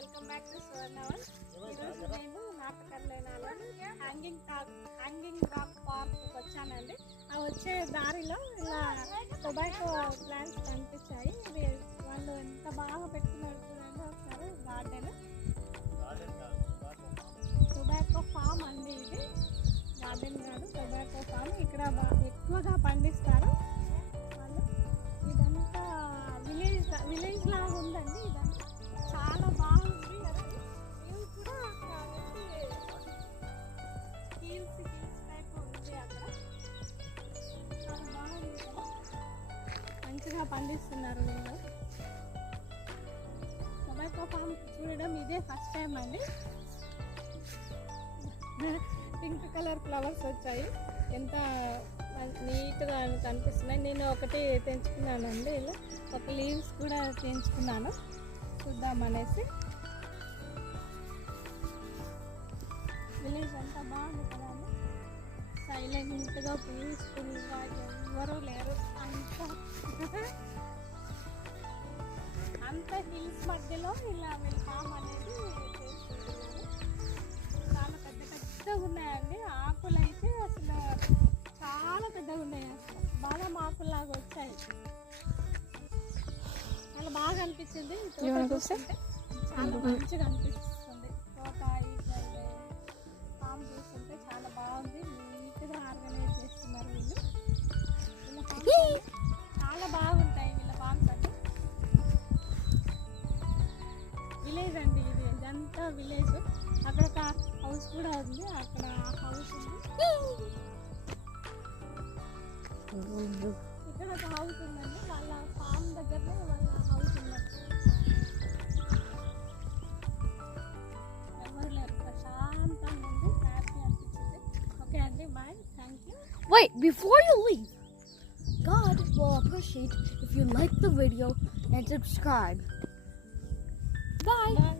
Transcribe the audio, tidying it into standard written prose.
Welcome back to స్వర్ణవన్. ఈరోజు నేను నాటకర్లేనాలో hanging rock park వచ్చానండి. ఆ వచ్చే దారిలో ఇలా టొబాకో ప్లాంట్స్ కనిపించాయి. ఇది వాళ్ళు ఎంత బాగా పెట్టుకున్నారు చూడండి ఒకసారి. గార్డెన్ టొబాకో ఫామ్ అండి. ఇది గార్డెన్ కాదు, టొబాకో ఫామ్. ఇక్కడ ఎక్కువగా పండిస్తారు వాళ్ళు. ఇదంతా విలేజ్ లాగా ఉందండి. ఇదంతా చాలా బాగుంది కదా. ఇవి కూడా హీల్స్ టైప్ ఉంది అక్కడ. చాలా బాగుంది కదా, మంచిగా పండిస్తున్నారు వీళ్ళు. టొబాకో ఫామ్ చూడడం ఇదే ఫస్ట్ టైం అండి. పింక్ కలర్ ఫ్లవర్స్ వచ్చాయి, ఎంత నీట్గా కనిపిస్తున్నాయి. నేను ఒకటి తెంచుకున్నానండి, ఇలా ఒక లీవ్స్ కూడా తెంచుకున్నాను చూద్దామనేసి. విలేజ్ అంతా బాగుంది కదా, సైలెంట్గా పీస్ఫుల్గా, ఎవరూ లేరు. అంత హిల్స్ మధ్యలో ఇలా వీళ్ళు ఫామ్ అనేది చేసుకుంటున్నారు. చాలా పెద్ద పెద్దగా ఉన్నాయండి. ఆకులు అయితే అసలు చాలా పెద్దగా ఉన్నాయి. అసలు బాదం ఆకుల్లాగా వచ్చాయి. చాలా బాగా అనిపించింది. చాలా మంచిగా అనిపిస్తుంది. తోట ఈ సైడ్ ఫామ్ చూస్తుంటే చాలా బాగుంది. నీట్గా ఆర్గనైజ్ చేస్తున్నారు వీళ్ళు. వీళ్ళ ఫామ్స్ చాలా బాగుంటాయి. వీళ్ళ ఫామ్స్ అన్ని విలేజ్ అండి. ఇదంతా విలేజ్. అక్కడ ఒక హౌస్ కూడా ఉంది. అక్కడ హౌస్ ఉంది. ఇక్కడ ఒక హౌస్ ఉందండి. వాళ్ళ ఫామ్ దగ్గరనే వాళ్ళ హౌస్ ఉన్నట్టు. ఎవరు లేరు, ప్రశాంతంగా ఉంది. హ్యాపీ అనిపించింది. ఓకే అండి, bye, thank you. Wait, before you leave, God will appreciate if you like the video and subscribe. Bye. Bye.